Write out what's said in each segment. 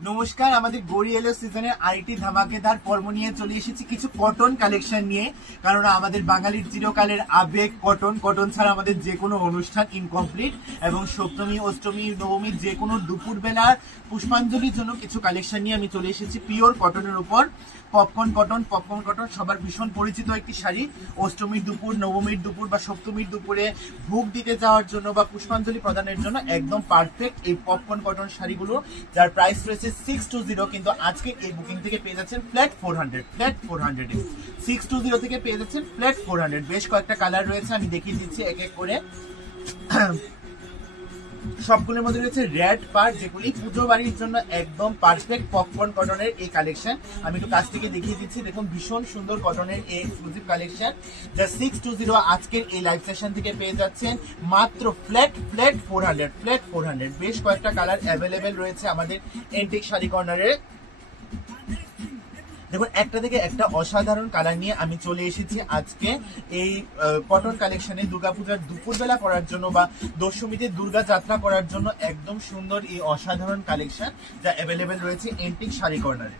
নমস্কার, আমাদের গড়ি এলো সিজনের আরেকটি ধামাকেদার পর্ব নিয়ে চলে এসেছি কিছু কটন কালেকশন নিয়ে। কারণ আমাদের বাঙালির চিরকালের আবেগ কটন। কটন ছাড়া আমাদের যে কোনো অনুষ্ঠান ইনকমপ্লিট। এবং সপ্তমী, অষ্টমী, নবমী যে কোনো দুপুরবেলার পুষ্পাঞ্জলির জন্য কিছু কালেকশন নিয়ে আমি চলে এসেছি পিওর কটনের উপর। পপকর্ন কটন সবার ভীষণ পরিচিত একটি শাড়ি। অষ্টমীর দুপুর, নবমীর দুপুর বা সপ্তমীর দুপুরে ভোগ দিতে যাওয়ার জন্য বা পুষ্পাঞ্জলি প্রদানের জন্য একদম পারফেক্ট এই পপকর্ন কটন শাড়িগুলো, যার প্রাইস রয়েছে 620। কিন্তু আজকে এই বুকিং থেকে পেয়ে যাচ্ছেন ফ্ল্যাট 400 620 থেকে পেয়ে যাচ্ছেন ফ্ল্যাট 400। বেশ কয়েকটা কালার রয়েছে, আমি দেখিয়ে দিচ্ছি এক এক করে। সবগুলোর মধ্যে রয়েছে রেড পার, যেগুলি পুজো বাড়ির জন্য একদম পারফেক্ট পপকর্ন কটনের এই কালেকশন। আমি একটু কাছ থেকে দেখিয়ে দিচ্ছি। দেখুন ভীষণ সুন্দর কটনের এই এক্সক্লুসিভ কালেকশন, যা 620 আজকের এই লাইভ সেশন থেকে পেয়ে যাচ্ছেন মাত্র ফ্ল্যাট 400। বেশ কয়েকটা কালার অ্যাভেলেবেল রয়েছে আমাদের এন্টিক শাড়ি কর্নারে। দেখুন একটা থেকে একটা অসাধারণ কালার নিয়ে আমি চলে এসেছি আজকে এই কটন কালেকশনে। দুর্গাপূজার দুপুরবেলা করার জন্য বা দশমীতে দুর্গা যাত্রা করার জন্য একদম সুন্দর এই অসাধারণ কালেকশন, যা অ্যাভেলেবেল রয়েছে এন্টিক শাড়ি কর্নারে।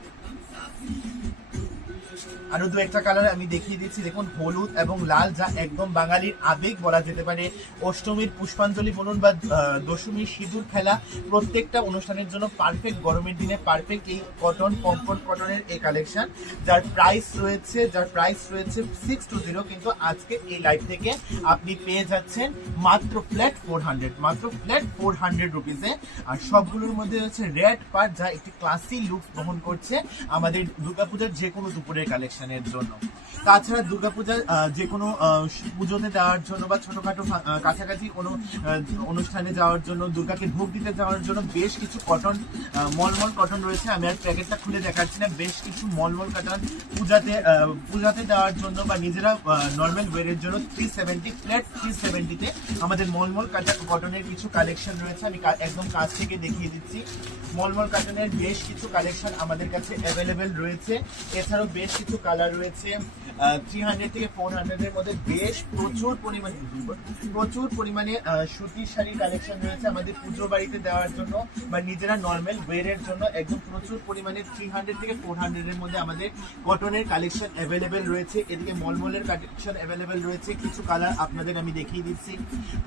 আরো দু একটা কালার আমি দেখিয়ে দিচ্ছি। দেখুন হলুদ এবং লাল, যা একদম বাঙালির আবেগ বলা যেতে পারে। অষ্টমীর পুষ্পাঞ্জলি বলুন বা দশমীর সিঁদুর খেলা, প্রত্যেকটা অনুষ্ঠানের জন্য পারফেক্ট, গরমের দিনে পারফেক্ট এই কটন পপকর্ন কটনের এই কালেকশন, যার প্রাইস রয়েছে 620। কিন্তু আজকে এই লাইভ থেকে আপনি পেয়ে যাচ্ছেন মাত্র ফ্ল্যাট 400 রুপিসে। আর সবগুলোর মধ্যে হচ্ছে রেড পার্ট, যা একটি ক্লাসি লুক বহন করছে আমাদের দুর্গাপূজার যে কোনো দুপুরের কালেকশনের জন্য। তাছাড়া দুর্গাপূজার যে কোনো পুজোতে দেওয়ার জন্য বা ছোটখাটো কাছাকাছি কোনো অনুষ্ঠানে যাওয়ার জন্য, দুর্গাকে ভোগ দিতে যাওয়ার জন্য বেশ কিছু কটন মলমল কটন রয়েছে। আমি আর প্যাকেটটা খুলে দেখাচ্ছি না। বেশ কিছু মলমল কটন পূজাতে দেওয়ার জন্য বা নিজেরা নর্মাল ওয়ারের জন্য 370 ফ্ল্যাট 370-তে আমাদের মলমল কটনের কিছু কালেকশন রয়েছে। আমি একদম কাছ থেকে দেখিয়ে দিচ্ছি। মলমল কটনের বেশ কিছু কালেকশন আমাদের কাছে অ্যাভেলেবেল রয়েছে। এছাড়াও বেশ কিছু কালার রয়েছে 300 থেকে 400 এর মধ্যে। বেশ প্রচুর পরিমাণে সুতির শাড়ি কালেকশন রয়েছে আমাদের পুজো বাড়িতে দেওয়ার জন্য বা নিজেরা নর্মাল ওয়েরের জন্য। একদম প্রচুর পরিমাণে 300 থেকে 400 এর মধ্যে আমাদের কটনের কালেকশন অ্যাভেলেবেল রয়েছে। এদিকে মলমলের কালেকশন অ্যাভেলেবেল রয়েছে। কিছু কালার আপনাদের আমি দেখিয়ে দিচ্ছি।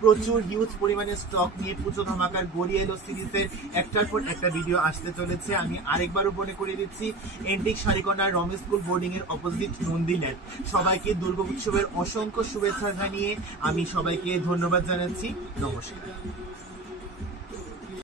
প্রচুর হিউজ পরিমাণে স্টক নিয়ে পুজো ধামাকার গড়ি এলো সিরিজের একটার পর একটা ভিডিও আসতে চলেছে। আমি আরেকবারও মনে করে দিচ্ছি, antique sari corner Ramesh school boarding এর অপোজিট নন্দিল্যান্ড। সবাইকে দুর্গা উৎসবের অসংখ্য শুভেচ্ছা জানিয়ে আমি সবাইকে ধন্যবাদ জানাচ্ছি। নমস্কার।